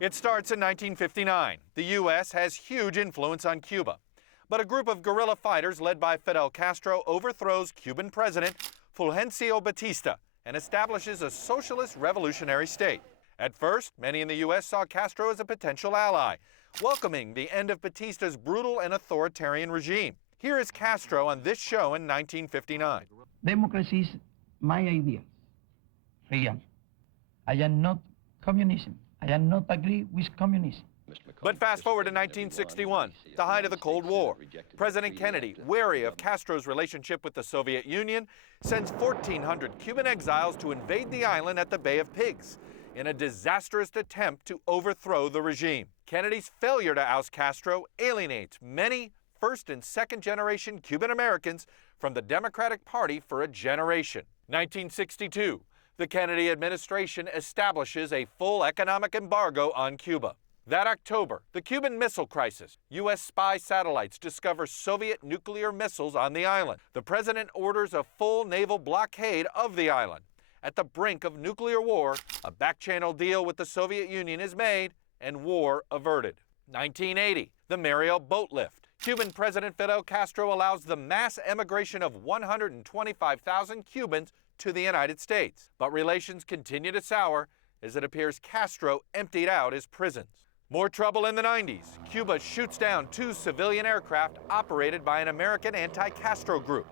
It starts in 1959. The U.S. has huge influence on Cuba. But a group of guerrilla fighters led by Fidel Castro overthrows Cuban President Fulgencio Batista and establishes a socialist revolutionary state. At first, many in the U.S. saw Castro as a potential ally, welcoming the end of Batista's brutal and authoritarian regime. Here is Castro on this show in 1959. Democracy is my idea, real. I am not communism. I am not agree with communism. But fast forward to 1961, the height of the Cold War. President Kennedy, wary of Castro's relationship with the Soviet Union, sends 1,400 Cuban exiles to invade the island at the Bay of Pigs in a disastrous attempt to overthrow the regime. Kennedy's failure to oust Castro alienates many first and second generation Cuban Americans from the Democratic Party for a generation. 1962, the Kennedy administration establishes a full economic embargo on Cuba. That October, the Cuban Missile Crisis. U.S. spy satellites discover Soviet nuclear missiles on the island. The president orders a full naval blockade of the island. At the brink of nuclear war, a back-channel deal with the Soviet Union is made and war averted. 1980, the Mariel boat lift. Cuban President Fidel Castro allows the mass emigration of 125,000 Cubans to the United States. But relations continue to sour as it appears Castro emptied out his prisons. More trouble in the 90s. Cuba shoots down 2 civilian aircraft operated by an American anti-Castro group,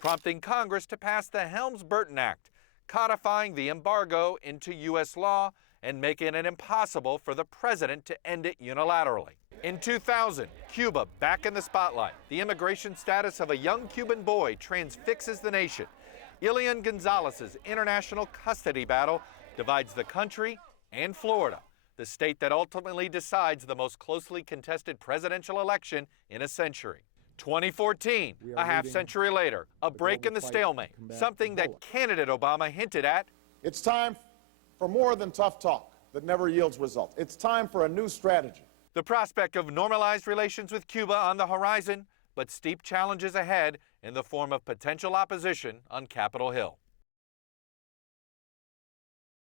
prompting Congress to pass the Helms-Burton Act, codifying the embargo into U.S. law and making it impossible for the president to end it unilaterally. In 2000, Cuba back in the spotlight. The immigration status of a young Cuban boy transfixes the nation. Elian Gonzalez's international custody battle divides the country and Florida, the state that ultimately decides the most closely contested presidential election in a century. 2014, a half century later, a break in the stalemate, something that candidate Obama hinted at. It's time for more than tough talk that never yields results. It's time for a new strategy. The prospect of normalized relations with Cuba on the horizon, but steep challenges ahead in the form of potential opposition on Capitol Hill.